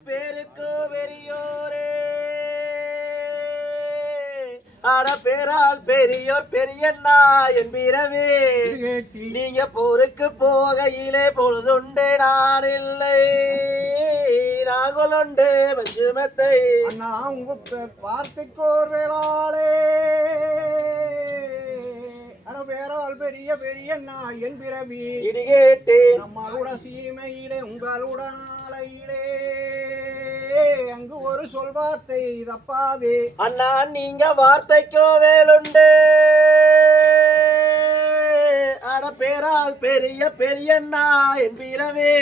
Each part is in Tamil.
பேருக்கு பெரியோரே ஆட பேரால் பெரியோர் பெரியண்ணா என்பிரவே நீங்க போருக்கு போகையிலே பொழுதுண்டு நான் இல்லை நாங்களுண்டு பஞ்சுமத்தை அண்ணா உங்க பார்த்துக்கோர் வேளாளே பேரால் பெரிய பெரியண்ணா என் பிறவி இடிகேட்டு நம்மளோட சீமையிலே உங்களுடன் ஆலையிலே அங்கு ஒரு சொல் வார்த்தை தப்பாதே அண்ணா நீங்க வார்த்தைக்கோ வேலுண்டு அட பேரால் பெரிய பெரியண்ணா என் பிறவே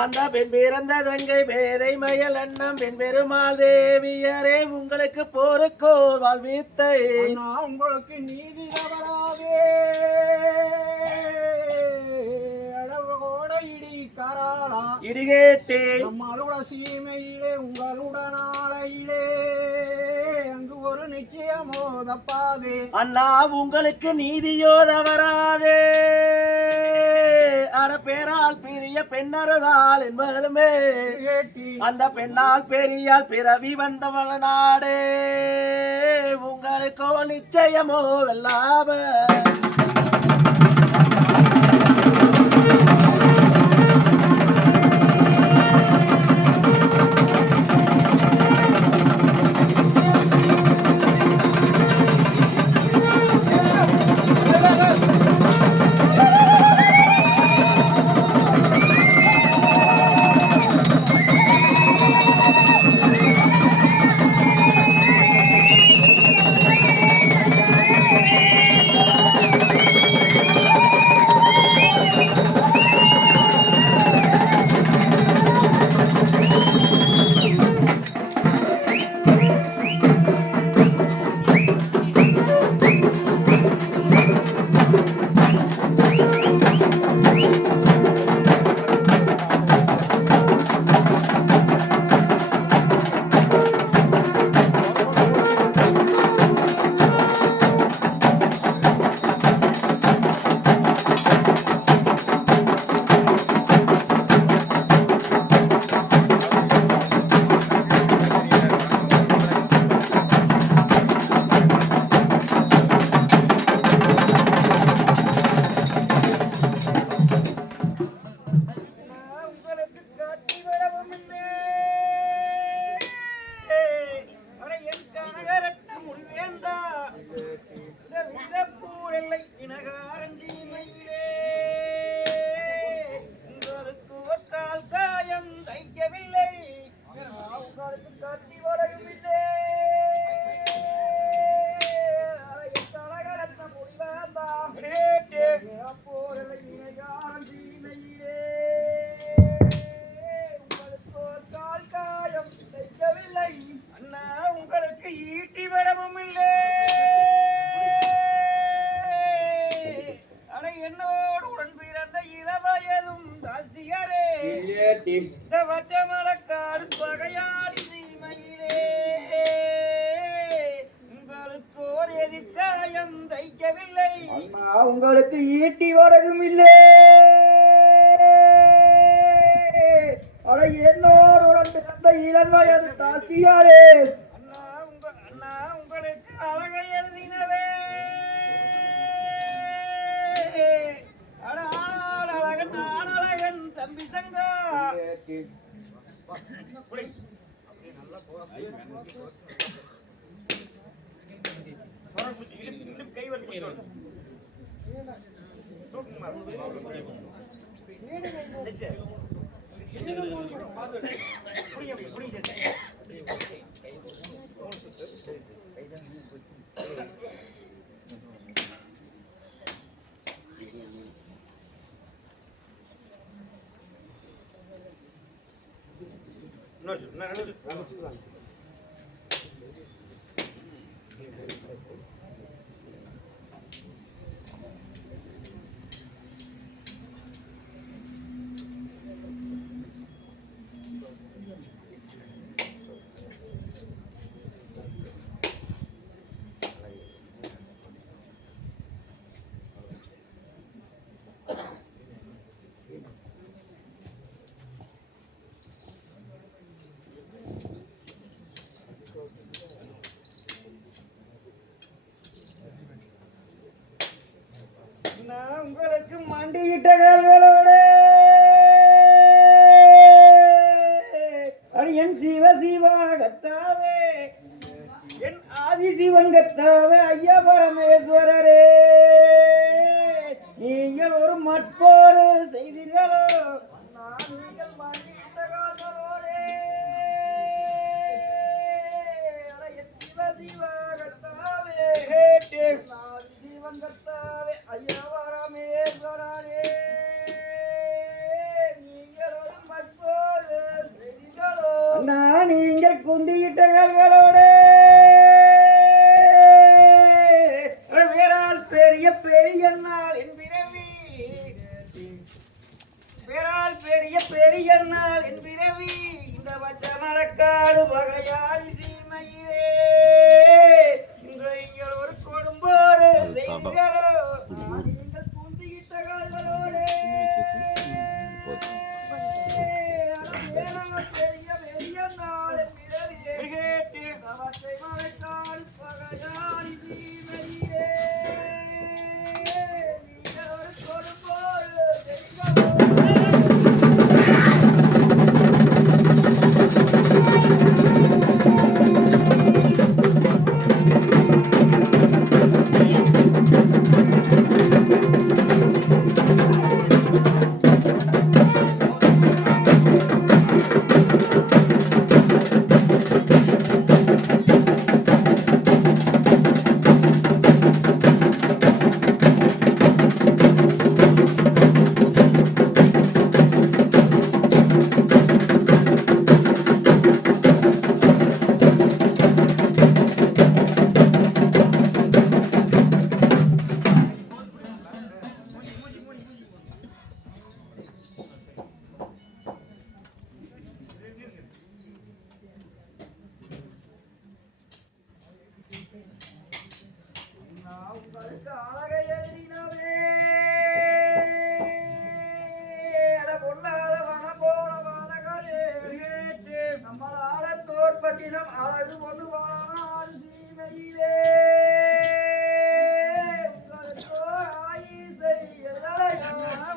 அந்த பெண் பிறந்த தங்கை பேதை மயல் அண்ணம் பெண் பெருமாள் தேவியரே உங்களுக்கு போருக்கோர் வாழ்வித்தை உங்களுக்கு நீதி தவறாதே இடிகேட்டு நம்மளோட சீமையிலே உங்களுடன் ஆலையிலே அங்கு ஒரு நிச்சயமோ தப்பாதே அண்ணா உங்களுக்கு நீதியோ தவறாதே அட பேரால் பெரிய பெண்ணருகால் என்பதுமே அந்த பெண்ணால் பெரியால் பிறவி வந்தவள நாடே உங்களுக்கோ நிச்சயமோ வெல்லாம உங்களுக்கு ஈட்டி வடகும் இல்லை அட என்னோடு பிறந்த இளம் வயது தாசியாரே அண்ணா உங்களுக்கு அழகை எழுதினவே அழகன் நான் அழகன் தம்பி சங்கா கை வலி மண்டியிட்ட கால்களோட என் சிவ சிவா கத்தாவே, என் ஆதி சிவன் கத்தாவே, ஐயா பரமேஸ்வரரே, நீங்கள் ஒரு மற்றொரு செய்தீர்களோ நீங்கள் மண்டியிட்ட கால்களோடே என் சிவ சிவா கத்தாவே, ஆதி சிவன் கத்தாவே, ஐயா பரமேஸ்வரரே, நீங்கள் குந்தியிட்ட கால்களோட வேறால் பெரிய பெரியண்ணால் என் பிறவி, வேறால் பெரிய பெரியண்ணால் என் பிறவி, இந்த வச்ச மரக்காடு வகையாளி சீமையிலே நீங்கள் ஒரு கொடும்போரு செய்திகளோ நீங்கள் குந்தியிட்ட கால்களோட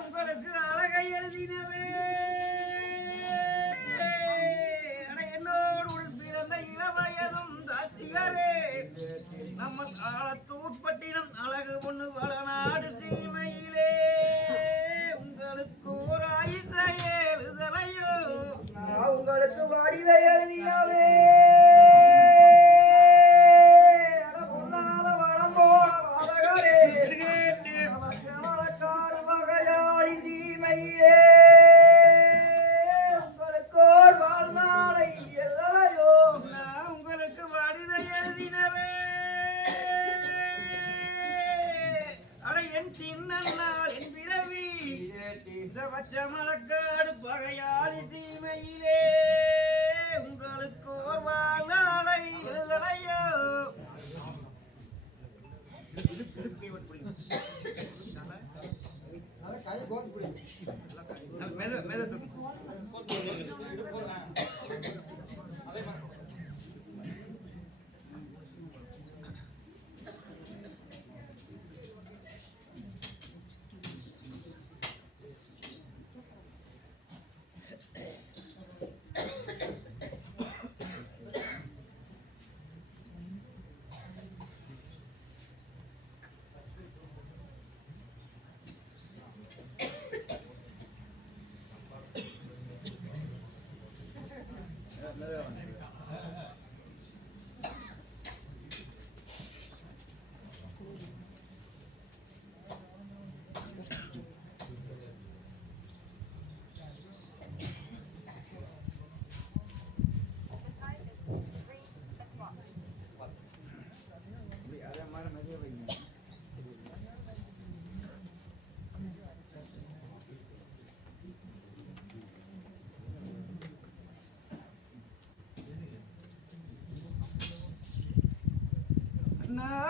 உங்களுக்கு அழகை எழுதினவே என்னோடு பிறந்த இளவயதும் தாத்திகரே நம்ம காலத்தூட்பட்டினம் அழகு பொண்ணு வளநாடு சீமையிலே உங்களுக்கு ஒரு ஐசையே எழுதலையோ உங்களுக்கு வடிவை எழுதினவே மலக்காடு பகையாளி தீமையிலே உங்களுக்கு நாளை எழுதலையோ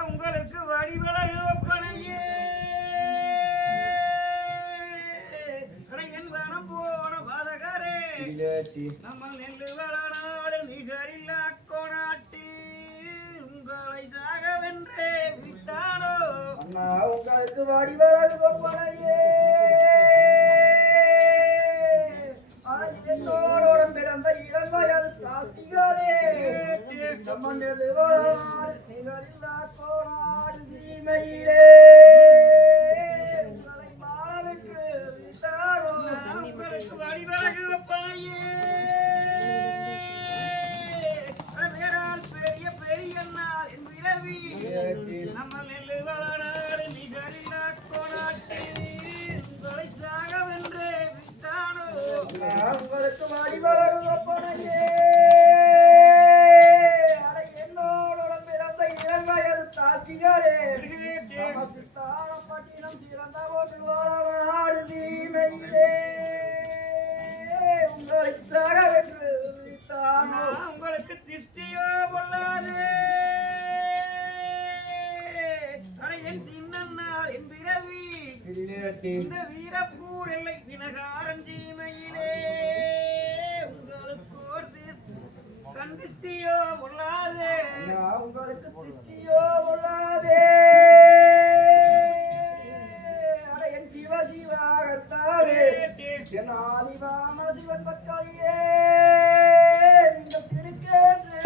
உங்களுக்கு வடிவலை ஒப்பனையே என் வனம் போன பாதகரே நம்ம நெல்லு வளநாடு நிகரில் அக்கோநாட்டி உங்களை சாகவென்றே விட்டானோ உங்களுக்கு வடிவலை ஒப்பனையே நம்ம நெடுவார் நிகழ்ந்தா கோடாடு சீமையிலே உங்களை மாலுக்கு விட்டாரோ உங்களுக்கு வழிவழகு பழையே வேறால் பெரிய பெரியண்ணா என் விரவி நம்ம நெல்லு வளநாடு நிகழ்ந்தா கோடாட்டு உங்களை சாகவென்றே விட்டானோ உங்களுக்கு வழிவழகு பழையே பட்டினம் சிறந்த ஓட்டுவாடு தீமையிலே உங்களை சாக வென்று உங்களுக்கு திஷ்டியோ கொள்ளாது என் சின்னால் என் பிறவி இந்த வீரப்பூர் எல்லை வினகாரன் தீமையிலே உங்களுக்கு ஒரு கண்டிஸ்டியோ கொள்ளாதே உங்களுக்கு திஷ்டியோ கொள்ளாதே என் சிவ சிவாகத்தாவே என் ஆதிவாம சிவன் பக்காளியே நீங்கள் திருக்கேற்று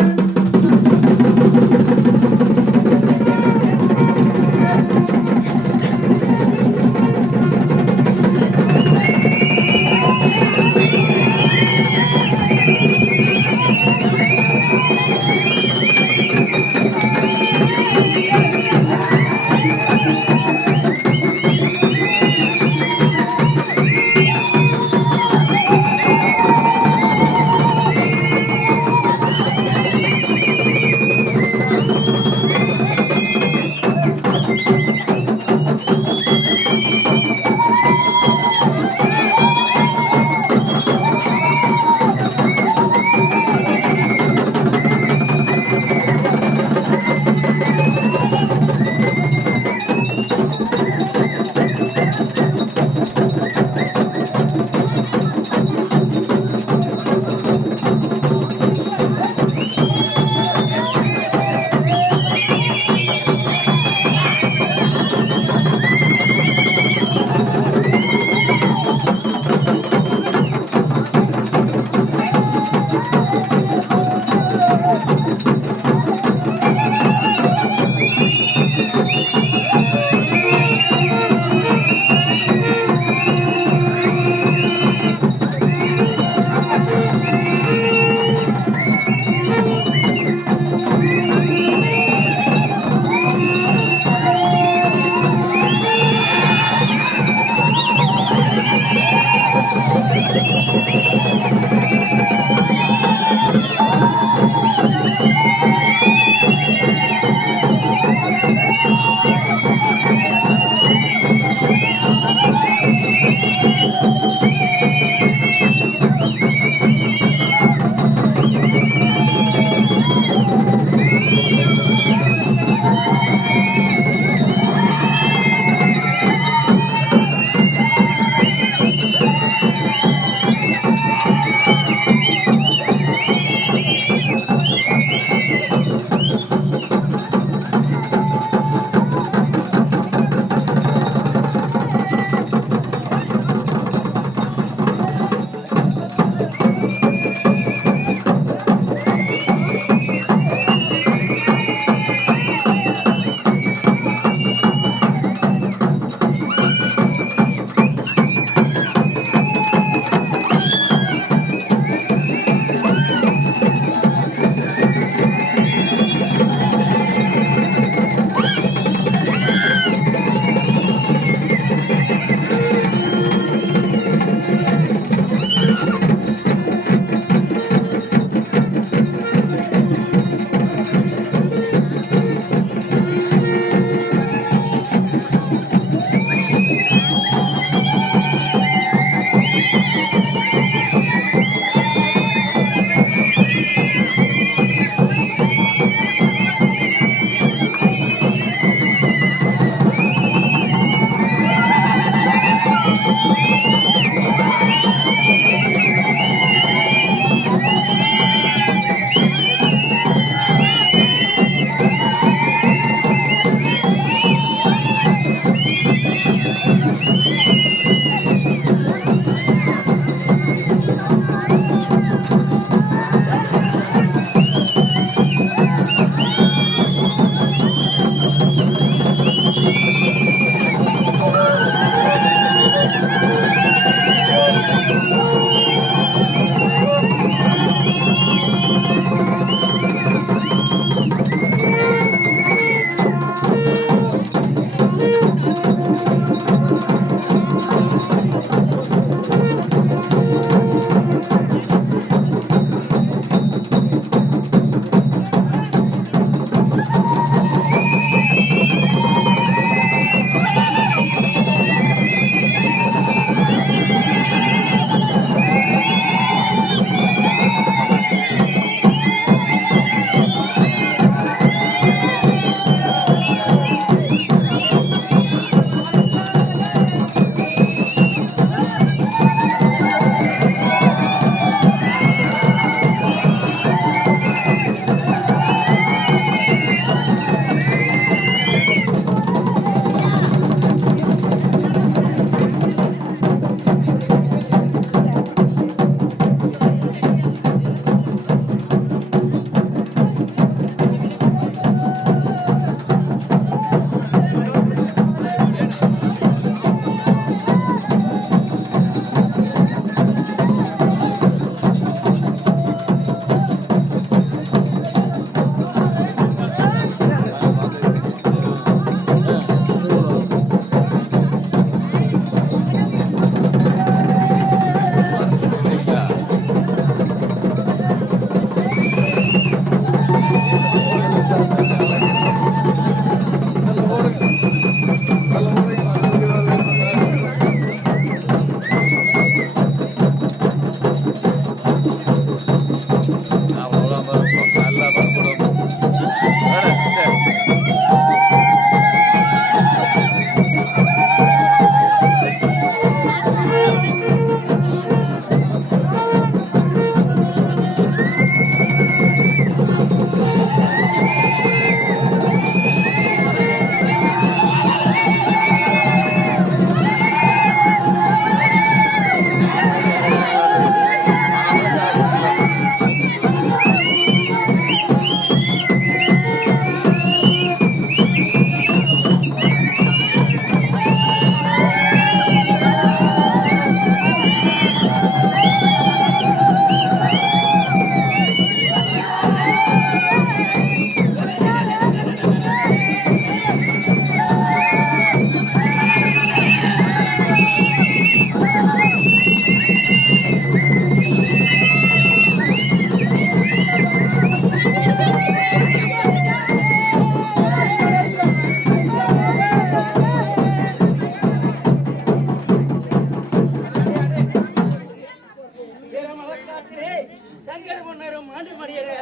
முன்னரும் மாண்டு மடியறே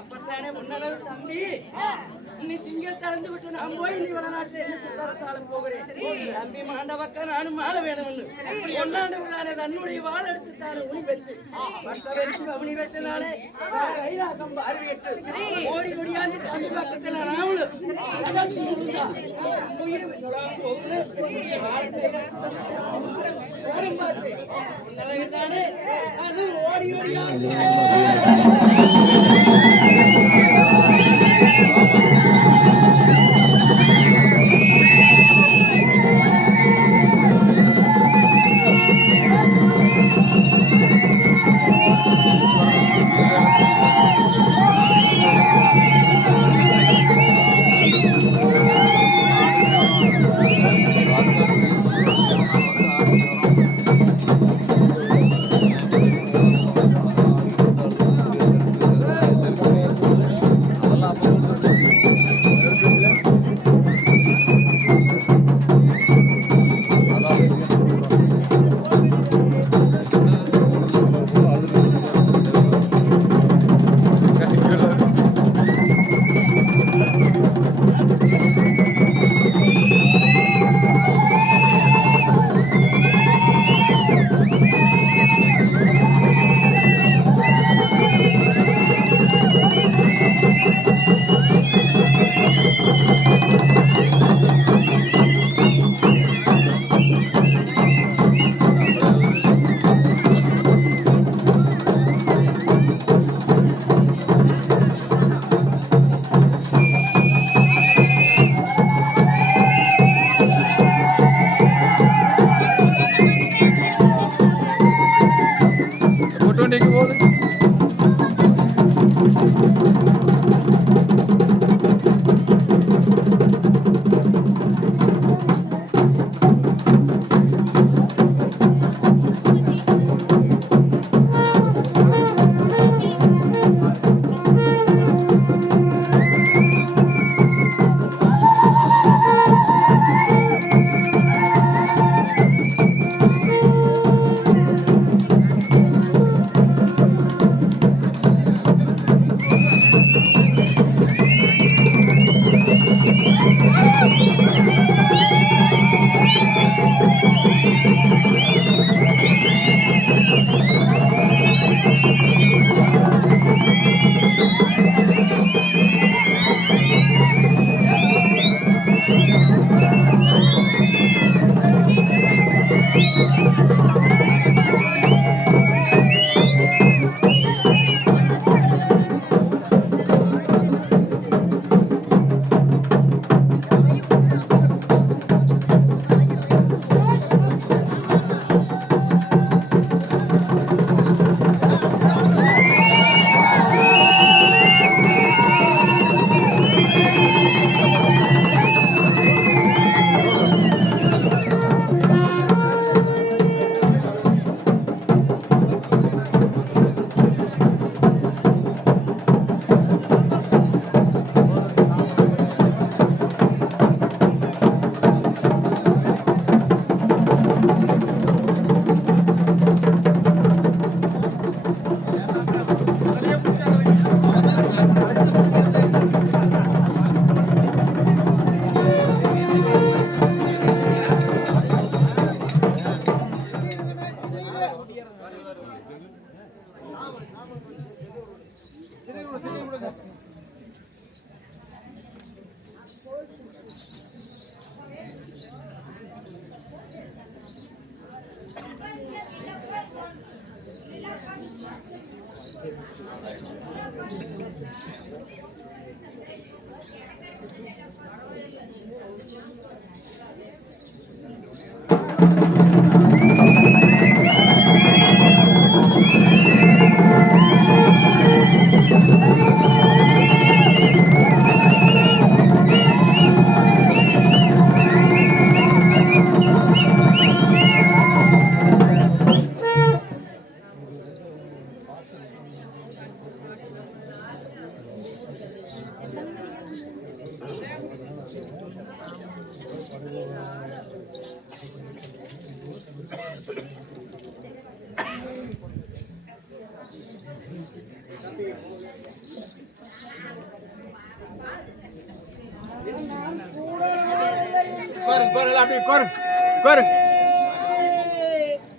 அப்பத்தானே முன்னரும் தம்பி நீ சிங்க கலந்து விட்டு நான் போய் நீ வடநாட்டில் என்ன சித்தரசாலம் போகிறேன் தம்பி மாண்டவக்க நானும் மாற வேணும்னு ஒன்னாண்டு உள்ளானே தன்னுடைய வாள் எடுத்து தானே உனி வச்சு உனி வச்சனாலே கைலாசம் பார்வையிட்டு ஓடி ஓடியாந்து தம்பி பக்கத்தில் நாமளும் ஓடி ஓடியாந்து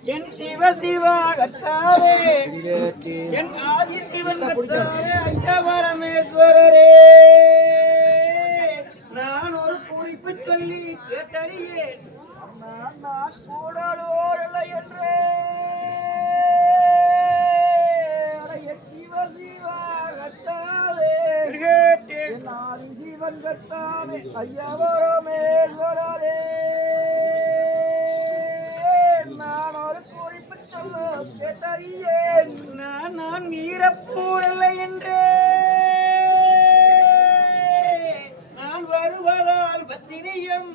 என் சிவ சிவாகத்தாவே என் ஆதி சிவன் கத்தாவே ஐயா பரமேஸ்வரரே நான் ஒரு குறிப்பு சொல்லி கேட்டறியேன் நான் கூடலோரலை என்றே சிவ சிவாகத்தாவே கேட்டேன் ஆதி சிவன் கத்தாவே ஐயா பரமேஸ்வரரே நான் ஒரு குறிப்பு சொல்ல கேட்டறியேன் நான் வீரப்பூடலை என்றே நான் வருவதால் பத்தினியும்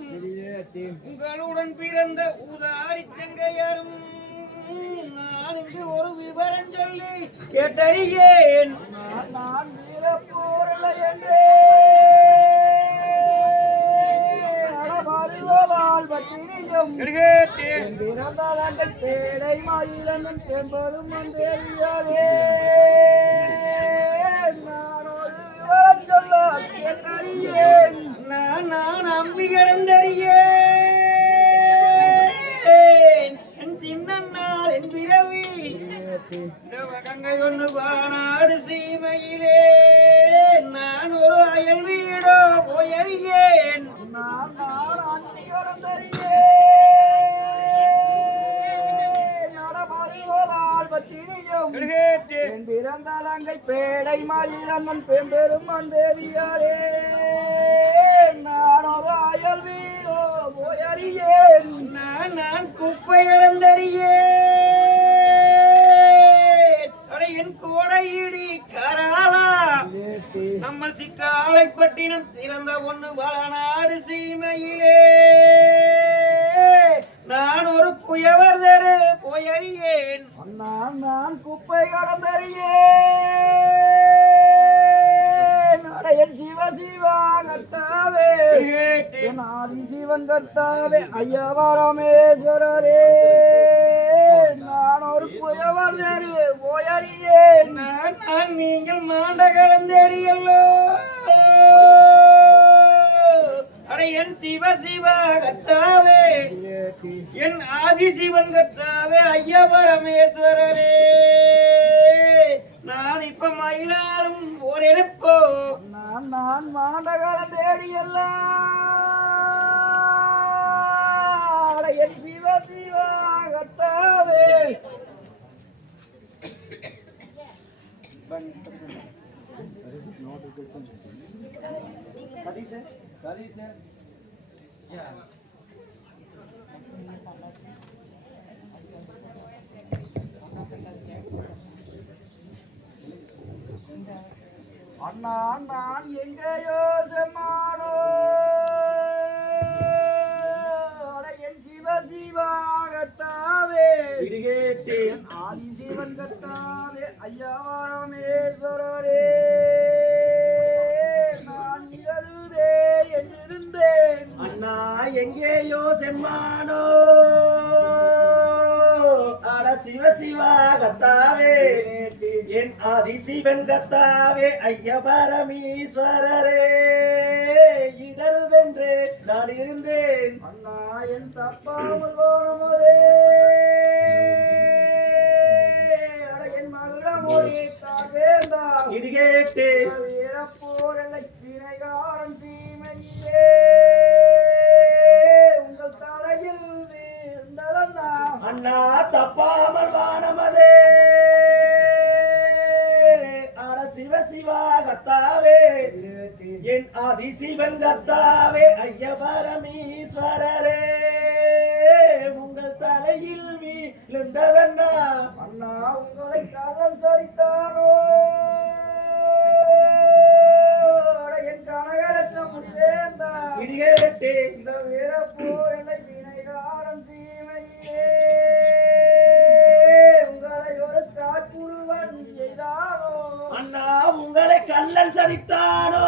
உங்களுடன் பிறந்த உதாரி தங்கையரும் நான் இங்கு ஒரு விவரம் சொல்லி கேட்டறியேன் நான் வீரப்பூடலை என்றே பேடை மாயிலன் செம்பரும் வந்தேறியாரே நான் சொல்ல கேட்டறியேன் நான் அம்பி கிடந்தறியேன் என் சின்னநாள் என் பிறவி கங்கை ஒன்று வானாடு சீமையிலே நான் ஒரு அயல் வீடோ போயறியேன் நான் அன்பி கிடந்தறியேன் பிறந்தாலங்கை பேடை மாயிலம்மன் பெம்பெரும் மந்தேவியாரே நான் ஒரு அயல் வீரோ போயறியேன் நான் குப்பை இழந்தறியேன் என் கோடையிடி கராளா நம்ம சிற்றாலைப்பட்டினம் சிறந்த ஒண்ணு வளநாடு சீமையிலே நான் ஒரு புயவர் தரு போயறியேன் நான் குப்பை கடந்தறியேன் என் சிவ சிவாகத்தாவே என் ஆதி சிவன் கர்த்தாவே ஐயா பரமேஸ்வரரே நான் ஒரு புயவர் தரு போயறியேன் நான் நீங்கள் மாண்ட கலந்தடியல்லோ என் சிவ சிவாகத்தாவே என் ஆதி சிவன் கத்தாவே ஐயா பரமேஸ்வரரே நான் இப்ப மயிலாலும் ஒரு எடுப்போ நான் மாண்டகாலம் தேடியெல்லாம் என் சிவ சிவாகத்தாவே அண்ணா நான் எங்கேயோ செம்மானோ என் சிவ சிவாகத்தாவே கேட்டேன் ஆதி சிவன் கத்தாவே ஐயா பரமேஸ்வரரே நான் நிகழ்ந்தே என்றிருந்தேன் அண்ணா எங்கேயோ செம்மானோ அட சிவ சிவாகத்தாவே என் ஆதி சிவன் கத்தாவே ஐயா பரமேஸ்வரரே இடருதென்றே நான் இருந்தேன் அண்ணா என் தப்பாமல் போனமதே என் மகுடம் ஒழித்தான் வேண்டாம் இது கேட்டேன் போரலை வினைகாரம் தீமையே உங்கள் தலையில் வீழ்ந்ததண்ணா அண்ணா தப்பாமல் வானமதே சிவ சிவாகத்தாவே என் ஆதி சிவன் கத்தாவே ஐயா பரமேஸ்வரரே உங்கள் தலையில் வீழ்ந்ததண்ணா அண்ணா உங்களை காலம் சரித்தாரோ என் கனகரட்சம் முடிவேந்தா இடிகேட்டே இந்த வீரப்போர் என்னை வினைகாரம் தீமையே உங்களை ஒரு காட்புருவன் செய்தானோ அண்ணா உங்களை கள்ளன் சரித்தானோ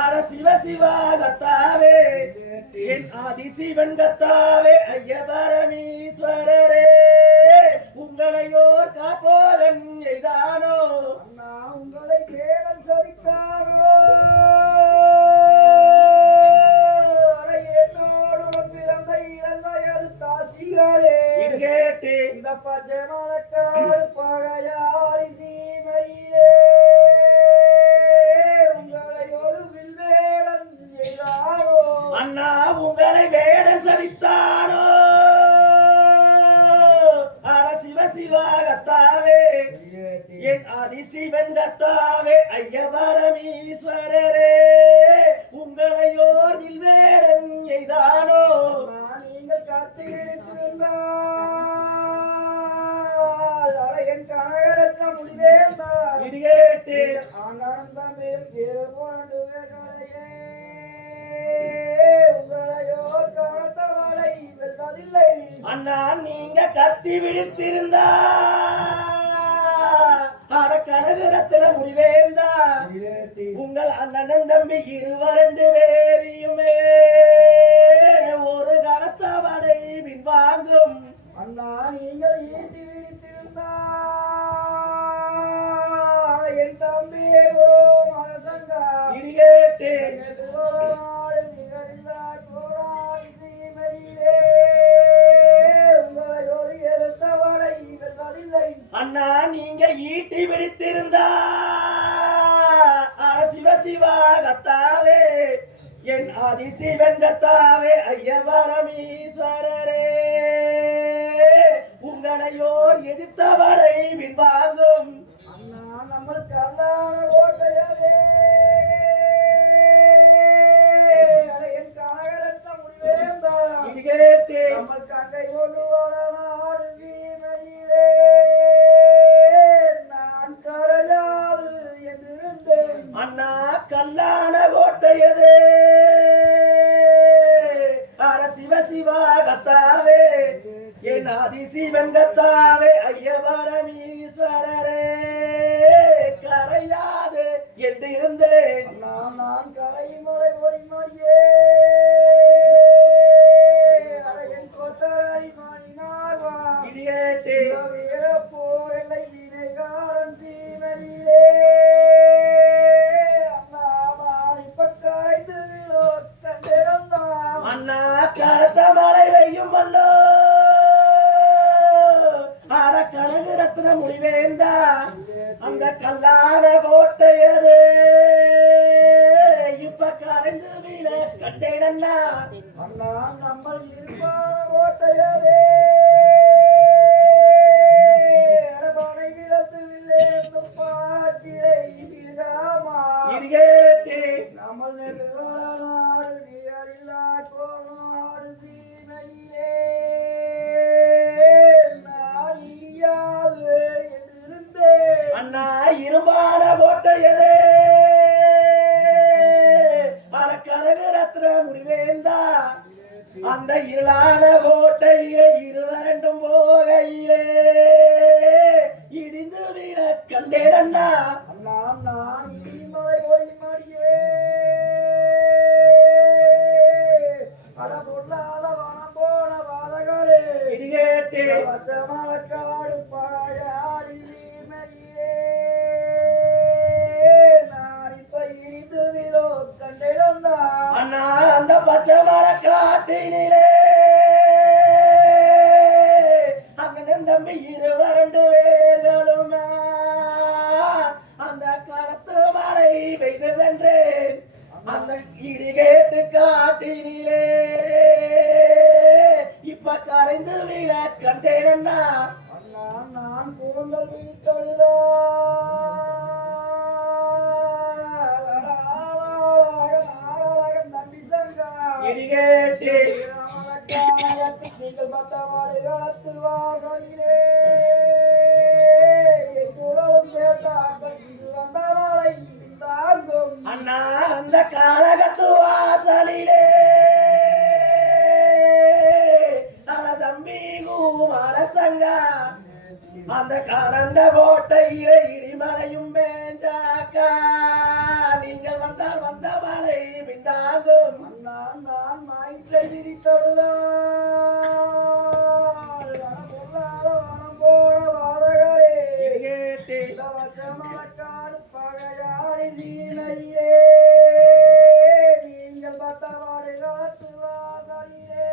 அட சிவ சிவாகத்தாவே என் ஆதி சிவன் கத்தாவே ஐயா பரமேஸ்வரரே உங்களையோர் வேடன் எய்தானோ அண்ணா உங்களை வேடன் சரித்தாரோ என்னோடு பிறந்த இளந்தையது தாசிகளே இது கேட்டு இந்த பச்சை மணக்காடு பகையாரி சீமையிலே உங்களை ஒரு வில்வேடன் செய்தாரோ அண்ணா உங்களை வேடன் சலித்தானோ அட சிவ சிவாகத்தாவே என் அதிசிவன் கத்தாவே ஐயபரமீஸ்வரரே உங்களை ஓர் வில்வேடன் எய்தானோ நீங்கள் காத்திருந்தால் என் கனகரத்ன முடிவேந்தார் இது கேட்டு ஆனந்தம் போன்று உங்களையோ காணத்தவரை வெல்வதில்லை அண்ணா நீங்க கத்தி விழித்திருந்தா அட கனகரத்தின முடிவேந்தா உங்கள் அண்ணன் தம்பி இருவரண்டு பேரையுமே ஒரு கனத்தவடை பின்வாங்கும் அண்ணா நீங்கள் ஈட்டி விழித்திருந்தால் என் தம்பியே ஓ மனசங்கா இது கேட்டு அண்ணா நீங்க ஈட்டி பிடித்திருந்தா சிவ சிவா கத்தாவே என் ஆதிசிவன் கத்தாவே ஐயவரமீஸ்வரரே உங்களையோர் எதிர்த்தவடை பின்வாங்கும் அண்ணா நம்ம கல்லான கோட்டையாலே என் கனகரத்த முடிவேந்தா இது கேட்டு நம்ம கங்கை கொண்டு வர நாடு சீமையிலே நான் கரையாது என்றிருந்தேன் அண்ணா கல்லான கோட்டையதே அட சிவ சிவா கத்தாவே என் ஆதிசிவன் கத்தாவே ஐயவரமீஸ்வரரே கரையாது என்றிருந்தேன் நான் கரைமலை ஒளிமொழியே என் கொத்தரை மணினார்வா இது கேட்டு வீர போரை வினைகாரன் தீமையிலே அண்ணா நான் இப்ப கரைந்து விழோ கண்டிருந்தான் அண்ணா கருத்த மழை பெய்யும் அல்லோ அட கனகு ரத்ன முடிவேந்தா அந்த கல்லான கோட்டையது இப்ப கரைந்து வீட கண்டேனண்ணா அண்ணா நம்ம இருப்பான கோட்டையாலே அரபனை விளத்துவில்லே பாத்திரை விழாமா இது கேட்டு நம்ம நெல்லுவாடு நீரில்லா கோணாடு சீமையிலே நாளியாது என்றிருந்தேன் அண்ணா இரும்பான கோட்டையது அட கனகு ரத்ன முடிவேந்தா அந்த இருளான கோட்டையிலே இருவரண்டும் போகையிலே இடிந்து வீட கண்டேனண்ணா அண்ணா நான் இடிமலை ஒளிமடியே அட பொருளாத வனம் போன பாதகளே இது கேட்டு மலக்காடு பாயாடி சீமையிலே நான் இப்ப இடிந்து விழோ கண்டிருந்தா அண்ணா அந்த பச்சை மலை காட்டினிலே அண்ணன் தம்பி இருவரண்டு பேர்களுமா அந்த களத்து மழை பெய்ததென்றேன் அந்த இடி கேட்டு காட்டினிலே இப்ப கரைந்து வீட கண்டேனண்ணா அண்ணா நான் கூந்தல் விழித்தொழிலோ நம்பி சங்கா இடி கேட்டு நீங்கள் பத்தவாடு களத்து வாகனிலே குரலும் கேட்டார்கள் இது வந்த நாளை தாங்கும் அண்ணா அந்த காலகத்து வாசலிலே தன தம்பி அரசங்கா அந்த கலந்த கோட்டையிலே இடிமலையும் மேஞ்சாக்கா நீங்கள் வந்தால் வந்த மலை பின்னாகும் அண்ணா நான் மாயிற்றை விரித்தொழுதான் வனம் போன வாதகளே பச்சமலக்காடு பகையாரி சீமையே நீங்கள் பட்டவாடு காத்து வாசலிலே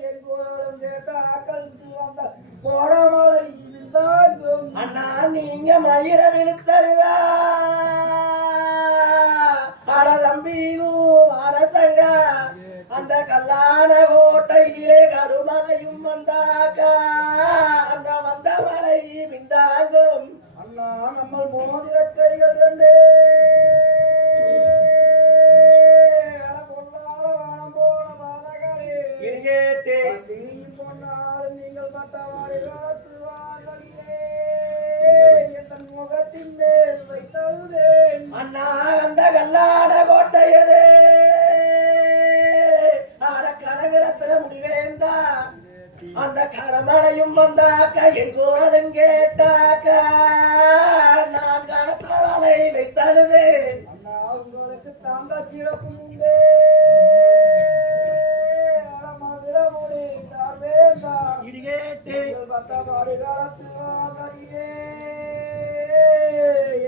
என் குரலும் கேட்ட கழுத்து வந்த கோடமலை இருந்தாங்கும் அண்ணா நீங்க மயிர விழுத்தருதா அட தம்பியும் அரசங்க அந்த கல்லான கோட்டையிலே கடுமலையும் வந்தாக்கா அந்த வந்த மலை விந்தாங்கும் அண்ணா நம்ம மோதிர கைகள் ரெண்டே பொன்னால வானம் போன பாதகரே கேட்டே நீயும் பொன்னாலும் நீங்கள் பட்டவாடி காத்து வாசலிலே என் முகத்தின் மேல் வைத்தழுதேன் அண்ணா அந்த கல்லான கோட்டையதே ஆட கனகரத்தின முடிவேந்தா அந்த கடமலையும் வந்தாக்க என் குரலும் கேட்டாக்க நான் கனத்தாலை வைத்தழுதேன் அண்ணா உங்களுக்கு தாங்க சிறப்பு உண்டே மதுரமொழி தார்வேந்தா இது கேட்டு பட்டவாடி காலத்து வாசலிலே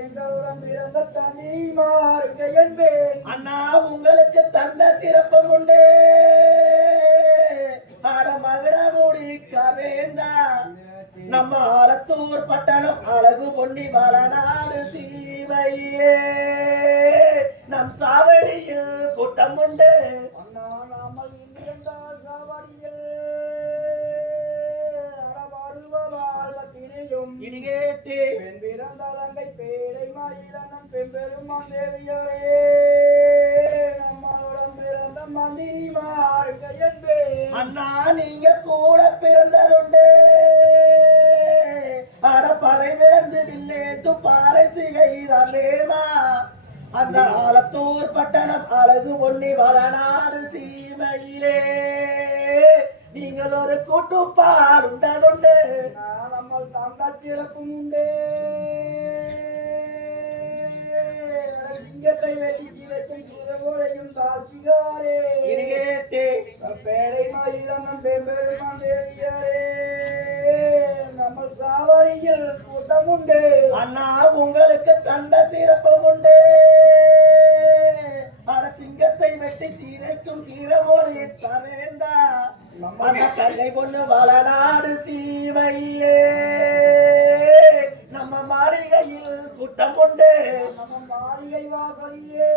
எங்களுடன் பிறந்த தனி மாறுங்க என்பேன் அண்ணா உங்களுக்கு தந்த சிறப்பம் உண்டு ஆட மகிழ மூடி கவேந்தா நம்ம ஆலத்தூர் பட்டணம் அழகு பொன்னி வளநாடு சீமையே நம் சாவடியில் கூட்டம் உண்டு அண்ணா நாமல் இன்றிருந்தால் சாவடியில் அறவாழ்வத்தினையும் இது கேட்டு பெண் பிறந்தலங்கை பேரை மயிலனன் பெண்பெருமான் தேவியரே நம்மளுடன் பிறந்த மந்திரி மாறுங்க என்பேன் அண்ணா நீங்க கூட பிறந்ததுண்டு அட படை வேந்து வில்லேத்து பாறை சிகைதா அந்த ஆலத்தூர் பட்டணம் அழகு பொன்னி வளநாடு சீமையிலே நீங்கள் ஒரு கூட்டுப்பால் உண்டதுண்டு நான் நம்ம தாண்டா சிறப்பும் உண்டே சிங்கத்தை வெட்டி சிலைக்கும் சிறகோடையும் சாட்சிகாரே இது கேட்டு பேரை மயிலம்மன் பெருமான் தேவியரே நம்ம சாவடியில் கூட்டம் உண்டு அண்ணா உங்களுக்கு தந்த சிறப்பம் உண்டு அட சிங்கத்தை வெட்டி சீரைக்கும் சீரமோடு தரேந்தா அந்த கல்லை பொண்ணு வளநாடு சீமையிலே நம்ம மாளிகையில் கூட்டம் உண்டு நம்ம மாளிகை வாசலிலே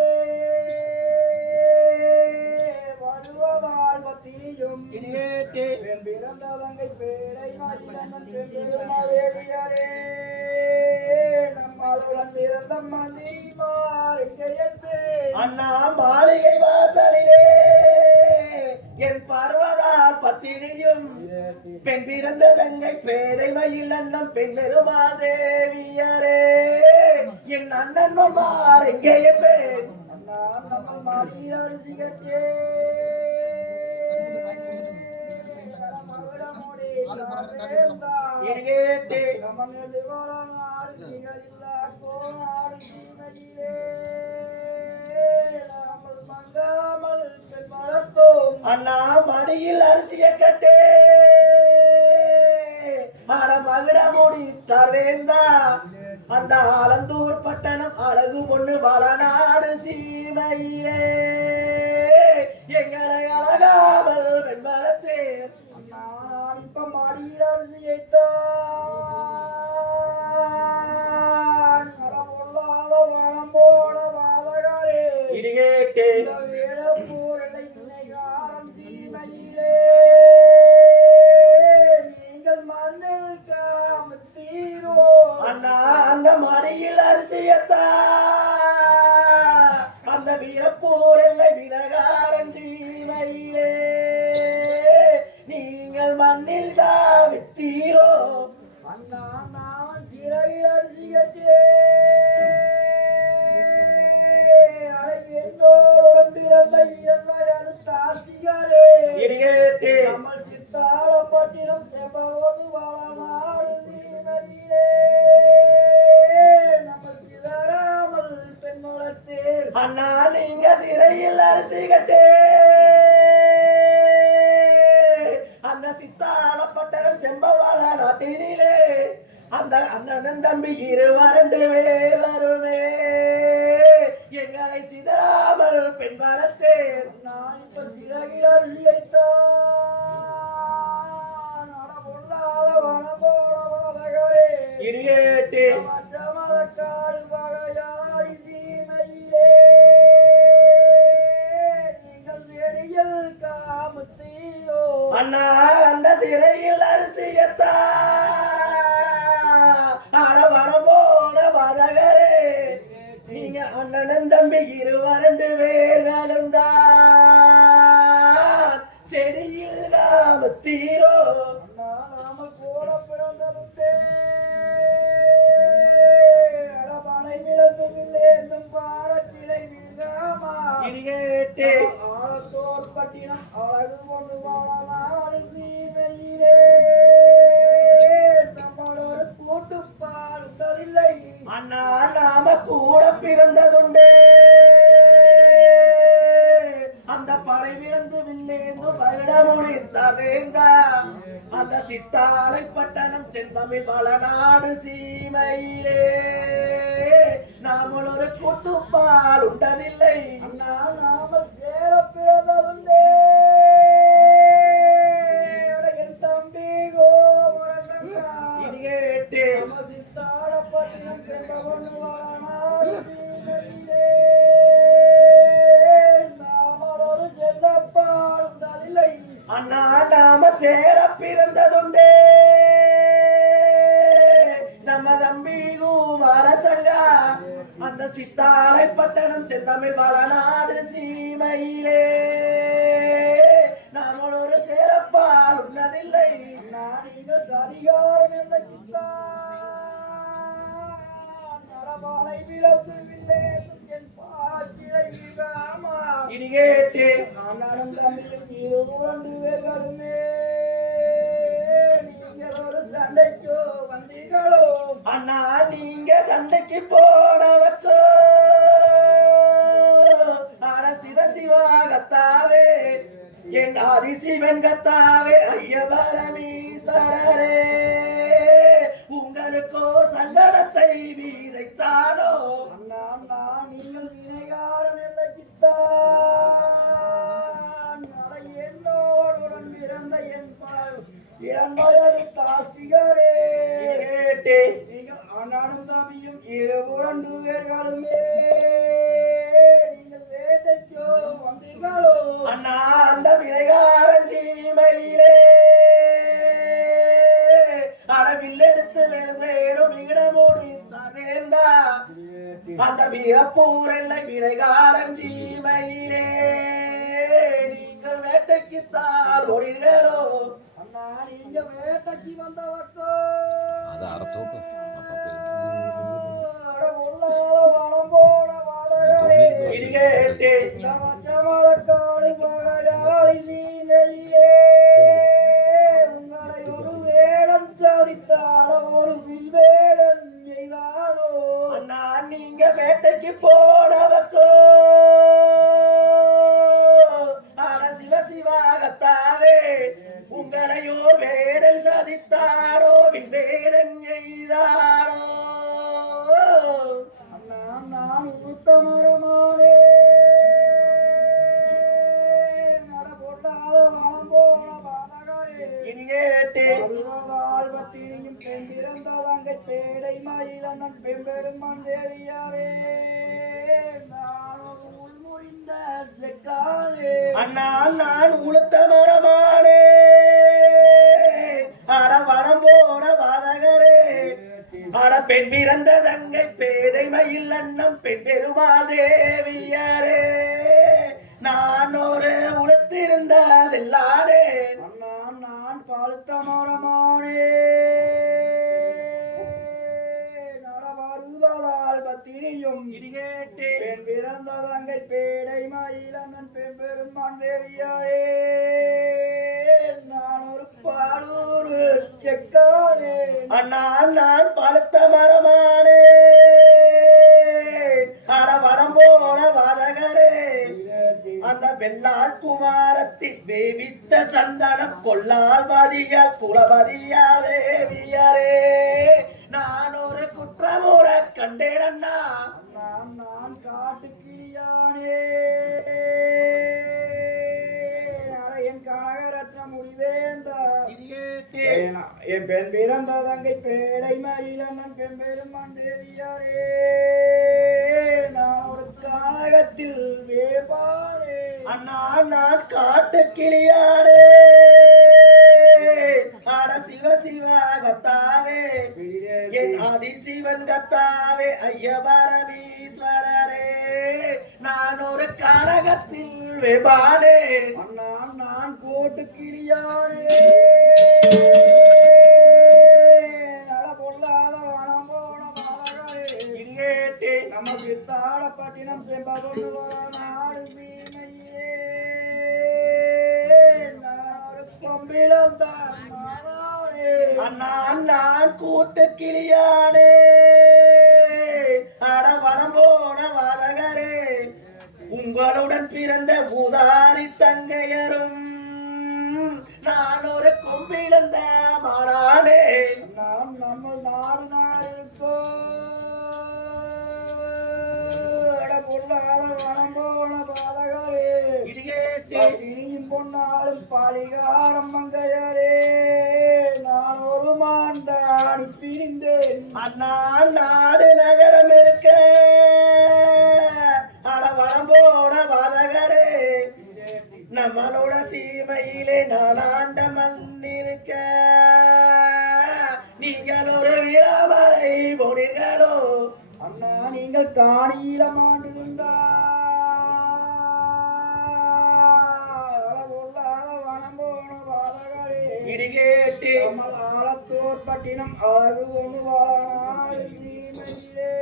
வருவ வாழ்வத்தியும் இது கேட்டு பெண் பிறந்தவங்கை பேரை மயிலம்மன் பெருமாவேலியரே நம்மளுடன் பிறந்த மந்திரி மாறுங்க என்பேன் அண்ணா மாளிகை வாசலிலே என் பர்வதால் பத்தினியும் பெண் பிறந்த தங்கை பேதை மயில் அண்ணன் பெண் பெருமாதேவியரே என் அண்ணன் மார் எங்கே என்பேன் அண்ணா நம்ம மாளிகை அரிசி கட்டே இது கேட்டு அண்ணா மடியில் அரிசிய கட்டே அட மகிட மூடி தரேந்தா அந்த ஆலந்தூர் பட்டணம் அழகு பொண்ணு வளநாடு சீமையிலே எங்களை அழகாமல் வெண்மரத்தேர் நான் இப்ப மாடியில் அரிசியை பொல்லாத வனம் போன பாதகாரே இது கேட்டு இந்த வீரப்பூரனை வினைகாரம் சீமையிலே நீங்கள் மண்ணில் காமத்தீரோ அண்ணா அந்த மடியில் அரிசியத்தா அந்த வீரப்பூர் எல்லை வினகாரன் சீமையிலே நீங்கள் மண்ணில் காவித்தீரோ அண்ணா நான் சிறையில் அரிசி கட்டே அழகியோடு பிறந்த இயல்பு தாசிகளே இது கேட்டு நம்ம சித்தாளப்பட்டினம் செம்பரோடு வளநாடு சீமையிலே நம்ம சிதறாமல் பெண்மலத்தேர் அண்ணா நீங்க சிறையில் அரிசி கட்டே அந்த சித்தாளப்பட்டணம் செம்பவாள நாட்டினிலே அந்த அந்த அண்ணன் தம்பி இருவரண்டு பேர் வருமே எங்களை சிதறாமல் பெண் வளர்த்தே நான் இப்ப சிறகில் அரிசியைத்தான் பொல்லாத வனம் போன வாதகரே இடியேட்டு மச்சமலக்காடு வகையாய் சீமையிலே நீங்கள் செடியில் காமுத்தீரோ அண்ணா அந்த சிறையில் அரிசியத்தா ஆடவனம் போன வதகரே நீங்க அண்ணன் தம்பி இருவரண்டு பேர் கலந்தான் செடியில் காமத்தீரோ நாம கூட பிறந்ததுண்டே அடமனை விளக்கவில்லை என்னும் பாரத்திலை வீராமா இடியேட்டு ஆலத்தோர் பட்டினம் அழகு கொண்டு வாழலாறு சீமையிலே நம்மளோட கூட்டு பார்த்ததில்லை அண்ணா நாம கூட பிறந்ததுண்டே அந்த படை விழுந்து வில்லேந்து பயிட முடித்தவேங்க அந்த சித்தாளை பட்டணம் செந்தமிழ் பலநாடு சீமையிலே நாமல் ஒரு கூட்டுப்பால் உண்டதில்லை அண்ணா நாம சேர பிறந்ததுண்டே என் தம்பி கோபுரங்கா இடியேட்டு சித்தாடப்பட்டினம் சென்றவன் வாழனாடு சீமையிலே நாமளோடு செல்லப்பால் உண்டதில்லை அண்ணா நாம சேர பிறந்ததுண்டே நம்ம தம்பி அரசங்கா அந்த சித்தாளை பட்டணம் செந்தமிழ் பலநாடு சீமையிலே நாங்கள் ஒரு சேரப்பால் உண்ணதில்லை நான் நீங்கள் அதிகாரம் என்ன நரபாலை விளக்கவில்லை என் பாச்சிலை விகாமா இடிகேட்டு ஆனாலும் தமிழில் இருபுரண்டு பேர்களுமே நீங்கள் ஒரு சண்டைக்கோ வந்தீர்களோ அண்ணா நீங்க சண்டைக்கு போனவக்கோ ஆட சிவ சிவாகத்தாவே என் ஆதிசிவன் கத்தாவே ஐயபரமீஸ்வரரே உங்களுக்கோ சங்கடத்தை வீதைத்தானோ அண்ணா நான் நீங்கள் வினைகாரன் என்ற கித்தான் என்னோடுடன் பிறந்த என் வயது தாசிகரே கேட்டே நீங்கள் ஆனாலும் தம்பியும் இருபுரண்டு பேர்களுமே நீங்கள் வேதைக்கோ வந்தீர்களோ அண்ணா அந்த வினைகாரன் சீமையிலே அடவில்லெடுத்து விழுந்தேடும் இடமூடி தவேந்தா அந்த வீரப்பூரெல்லை வினைகாரன் சீமையிலே நீங்கள் வேட்டைக்குத்தால் ஓடிர்களோ அண்ணா நீங்க வேட்டைக்கு வந்தவர்க்கோ வனம் போன வாழகரே இடிகேட்டு மச்சமலக்காடு பகையாளி சீமையிலே உங்களை ஒரு வேடம் சாதித்தாரோ ஒரு வில்வேடன் செய்தாரோ அண்ணா நீங்க வேட்டைக்கு போனவக்கோ ஆட சிவ சிவாகத்தாவே உங்களையோர் வேடல் சாதித்தாரோ வில்வேடன் எய்தாரோ அண்ணா நான் உத்தமரமானே நட பொல்லாத வனம் போன பாதகரே இடிகேட்டு வாழ்வத்தையும் பெண் பிறந்த தங்கை பேடை மயிலண்ணன் பெருமான் தேவியாரே நான் ஒரு உள்மொழிந்த செக்கானே அண்ணா நான் உளுத்த மரமானே அட வனம் போன வாதகரே அட பெண் பிறந்த தங்கை பேதை மயில் அண்ணம் பெண் பெருமாள் தேவியரே நான் ஒரு உளுத்திருந்த செல்லானே அண்ணா நான் பாலுத்த மரமானே நடவாருவாள் பத்தினியும் இடிகேட்டு பெண் பிறந்த தங்கை பேடை மயிலண்ணன் பெருமான் தேவியாரே நான் ஒரு பாலூர் செக்கானே அண்ணா நான் பழுத்த மரமானே அட வனம் போன வாதகரே அந்த வெள்ளாள் குமாரத்தின் வேவித்த சந்தனம் கொல்லால் மதியால் குலமதியால் தேவியரே கண்டேன் அண்ணா. நான் காட்டு கிளியானே என் கனகரத்ன முடிவேந்தா என் பெண் பிறந்த தங்கை பேடை மயிலண்ணன் பெண் பெருமான் தேவியாரே நான் ஒரு கனகத்தில் வேபானே அண்ணா நான் காட்டு கிளியானே ஆட சிவ சிவ கத்தாவே என் ஆதி சிவன் கத்தாவே ஐயபரமீஸ்வரரே நான் ஒரு கனகத்தில் வேபானே. அண்ணா நான் கோட்டு கிளியானே நல பொல்லாத வனம் போன மாலகாரே இடியேட்டே நமக்கு தாளப்பட்டினம் செம்பகொண்டு நாடு சீமையிலே நான் ஒரு கொம்பிழந்தான் மாலானே. அண்ணா நான் கூட்டு கிளியானே அட வனம் போன வாதகரே உங்களுடன் பிறந்த உதாரி தங்கையரும் நான் ஒரு கொம்பிழந்த மாறானே. நாம் நம்ம நாடு நாடுக்கோ பொல்லாத வனம் போன பாலகரே இடியேட்டே இனியும் பொன்னாலும் பாலிகாரம் மங்கையரே நான் ஒரு மாண்டாடி பிரிந்தேன். அண்ணா நாடு நகரம் இருக்க அட வனம் போன வாதகரே நம்மளோட சீமையிலே நான் ஆண்ட மண்ணிருக்க நீங்கள் ஒரு வீரமலை போனீர்களோ. அண்ணா நீங்கள் காணியில மாண்டிருந்தா வனம் போன பாலகரே இடிகேட்டி ஆலத்தோர் பட்டினம் அழகு ஒன்று வாழ சீமையிலே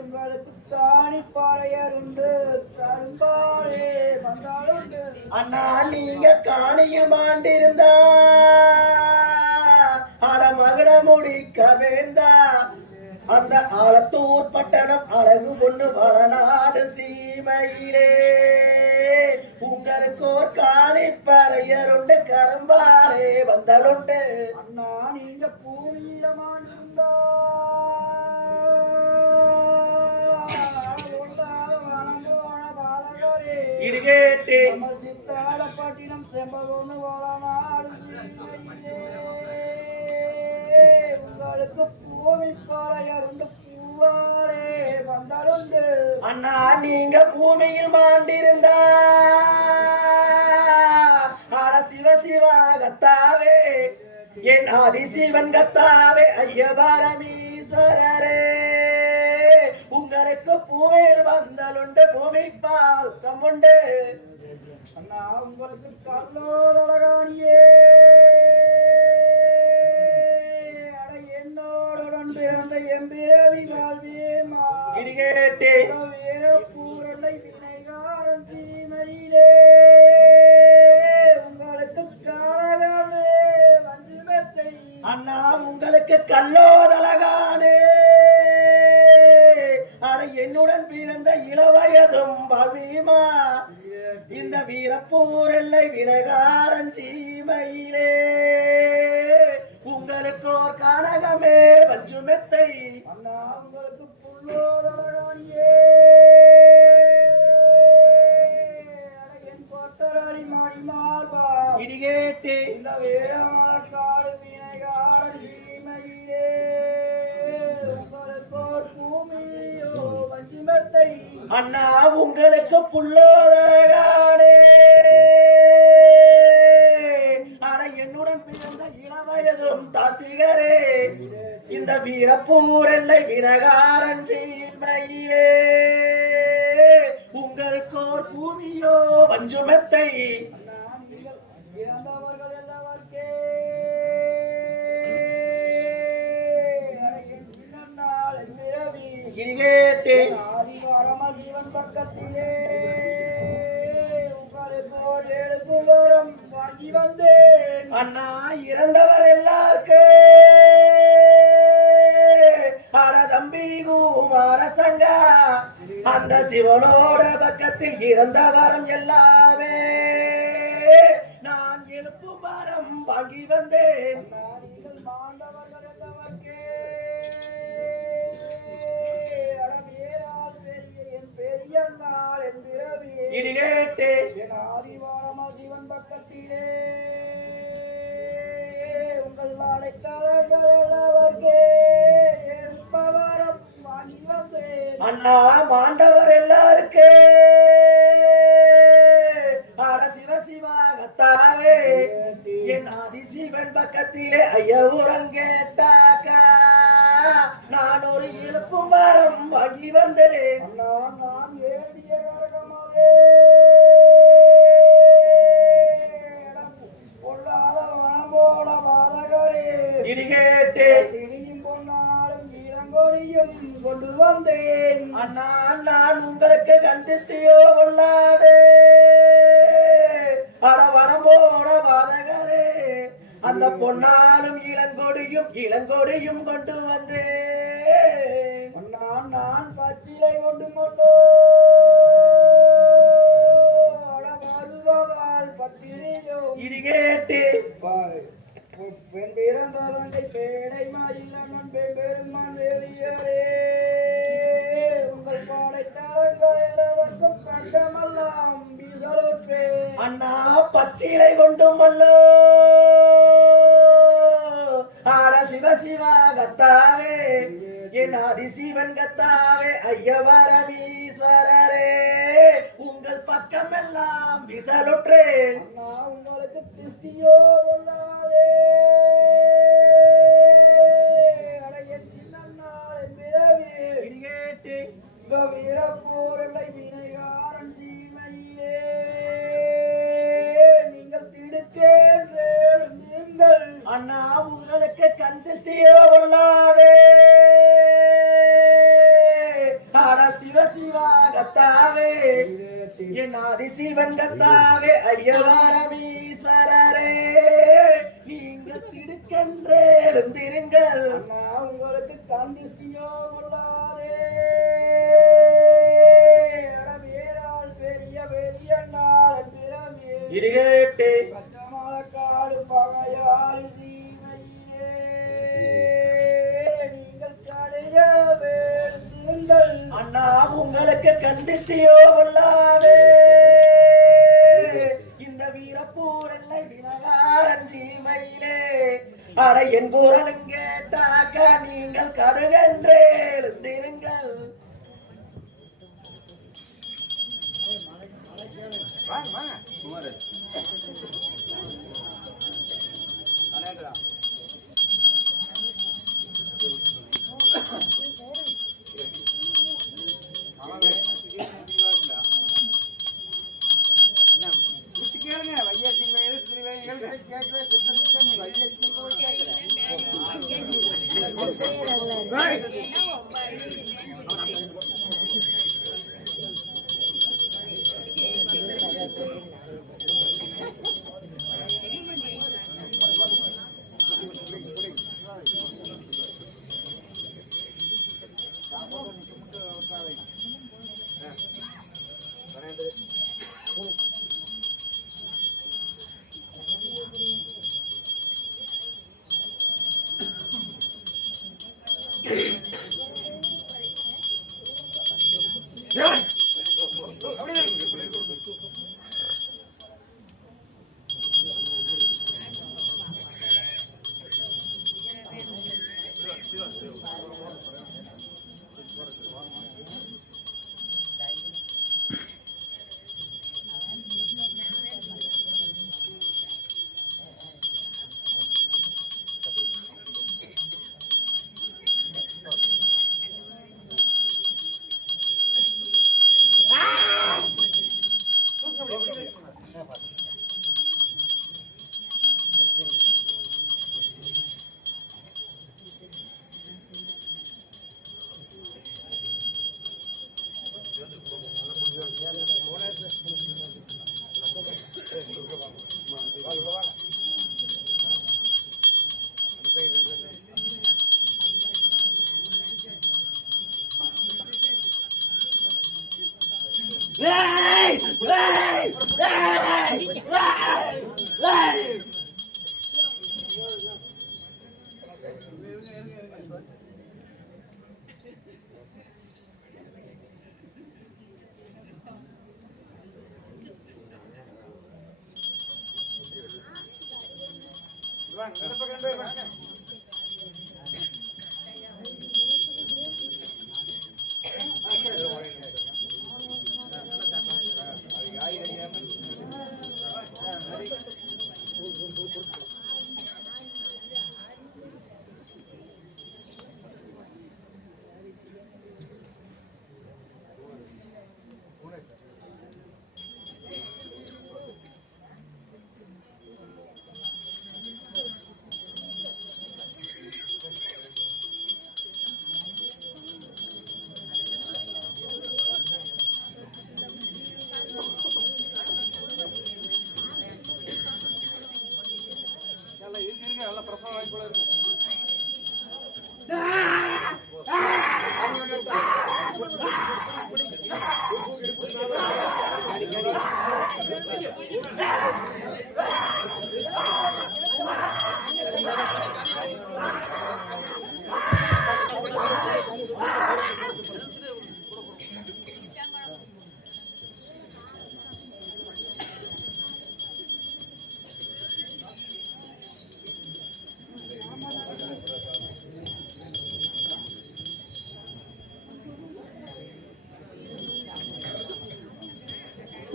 உங்களுக்கு தாணிப்பாளையர் உண்டு கரும்பாலே வந்தாலுண்டு. அண்ணா நீங்க காணியில் மாண்டிருந்தா அட மகட முடிக்க வேண்டா அந்த ஆலத்தூர் பட்டணம் அழகு பொண்ணு வளநாடு சீமையிலே உங்களுக்கு ஒரு காணிப்பறையருண்டு கரும்பாலே வந்தலுண்டு. அண்ணா நீங்க பூமியில மாண்டிருந்தா வனம் போன பாலகரே இடிகேட்டி நம்ம சித்தாளப்பட்டினம் செம்பகொண்டு வாழநாடு சீமையிலே உங்களுக்கு பூமி பாளையருண்டு பூவாரே வந்தாலுண்டு. அண்ணா நீங்க பூமியில் மாண்டிருந்தா ஆட சிவ சிவா கத்தாவே என் ஆதி சிவன் கத்தாவே ஐயபரமீஸ்வரரே உங்களுக்கு பூமியில் வந்தலுண்டு பூமி பால் உண்டு. அண்ணா உங்களுக்கு கல்லோதரகாணியே அட என்னோடுடன் பிறந்த எம்பிரவி வாழ்வேமா இடிகேட்டி வேற பூரலை வினைகாரன் சீமையிலே உங்களுக்கு காலகானே வஞ்சிமத்தை. அண்ணா உங்களுக்கு கல்லோதலகானே அட என்னுடன் பிறந்த இளவயதும் பவிமா இந்த வீரப்பூர் எல்லை வினகாரன் சீமையிலே உங்களுக்கு ஒரு கனகமே வஞ்சுமெத்தை. அண்ணா உங்களுக்கு புல்லோதரகாணியே என் கொத்தராளி மாடி மார்பா இடிகேட்டி இந்த வேமலக்காடு வினைகாரன் சீமையிலே உங்களுக்கு ஒரு பூமியோ வஞ்சிமத்தை. அண்ணா உங்களுக்கு புல்லோதரகானே அட என்னுடன் பிறந்த இளவயதும் தாசிகரே இந்த வீரப்பூர் எல்லை வினகாரன் சீமையிலே உங்களுக்கு ஒரு பூமியோ வஞ்சுமெத்தை. அண்ணா நீங்கள் இறந்தவர்கள் எல்லாவர்க்கே என் பிறநாள் என் பிறவி இடிகேட்டி ஆதிவாரம ஜீவன் பக்கத்திலே உங்களுக்கு ஒரு எழுப்புவரம் வாங்கி வந்தேன். அண்ணா இறந்தவர் எல்லாருக்கு அட தம்பி குமாரசங்கா அந்த சிவனோட பக்கத்தில் இறந்த வரம் எல்லாமே நான் எழுப்பும் வரம் வாங்கி வந்தேன். நீங்கள் மாண்டவர்கள் எல்லாவர்க்கே அண்ணா மாண்டவர் எல்லாருக்கு ஆட சிவ சிவாகத்தாவே என் ஆதிசிவன் பக்கத்திலே ஐயா உரங்கேட்டாக்கா நான் ஒரு இழுப்பும் மரம் வாங்கி வந்தேன். நான் ஏறிய கரகமதே பொல்லாத வனம்போட பாதகரே இடிகேட்டு இனியும் பொன்னாலும் இளங்கொடியும் கொண்டு வந்தேன். அண்ணா நான் உங்களுக்கு கண்டிஸ்டியோ கொள்ளாதே அடவனமோட பாதகரே அந்த பொன்னாலும் இளங்கொடியும் கொண்டு வந்தேன். நான் பச்சிலை கொண்டு கொண்டோ அடவாழ்வால் பத்திரியோ இடிகேட்டு பெண் பிறந்தவங்கை பேடை மாயிலம்மன் பெண் பெருமான் தேவியரே உங்கள் பாடை தரங்கும் கண்டமெல்லாம் வீசலுற்றே. அண்ணா பச்சிலை கொண்டும் அல்லோ ஆட சிவ சிவாகத்தாவே என் ஆதிசிவன் கத்தாவே ஐயவரமீஸ்வரரே உங்கள் பக்கம் எல்லாம் விசலுற்றேன். உங்களுக்கு திருஷ்டியோ கொள்ளாதே அடையன் சின்னன்னாள் பிறவி இடிகேட்டு வீரப்போரலை வினைகாரன் தீமையிலே நீங்கள் திடுக்கே சேர்ந்தீர்கள். அண்ணா உங்களுக்கு கண்டிஸ்டியோ கொள்ளாதே ஆட சிவ சிவாகத்தாவே என் ஆதிசிவன் கத்தாவே ஐயவாரமீஸ்வரரே நீங்கள் திடுக்கென்றே எழுந்திருங்கள். உங்களுக்கு கண்டிஸ்டியோ கொள்ளாதே அடவேரால் பெரிய பெரிய நாள் பிறவே இடிகேட்டு பச்சமலக்காடு பகையால் தீமையிலே நீங்கள் கடைய வேண்டுங்கள். அண்ணா உங்களுக்கு கண்டிஸ்டியோ கொள்ளாதே இந்த வீரப்பூர் எல்லை வினகாரன் ஜீமையிலே அட என் குரலும் கேட்டாக்க நீங்கள் கடுகென்றே எழுந்திருங்கள்.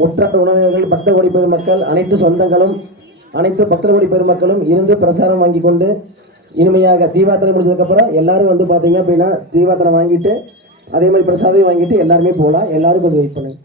உற்றார் உணவினர்கள் பக்த கோடி பெருமக்கள் அனைத்து சொந்தங்களும் அனைத்து பக்த கோடி பெருமக்களும் இருந்து பிரசாரம் வாங்கி கொண்டு இனிமையாக தீபாத்திரை முடிச்சதுக்கப்புறம் எல்லாரும் வந்து பார்த்தீங்க அப்படின்னா தீபாத்திரை வாங்கிட்டு அதே மாதிரி பிரசாதம் வாங்கிட்டு எல்லாருமே போகலாம். எல்லாரும் கொஞ்சம் வெயிட் பண்ணுங்க.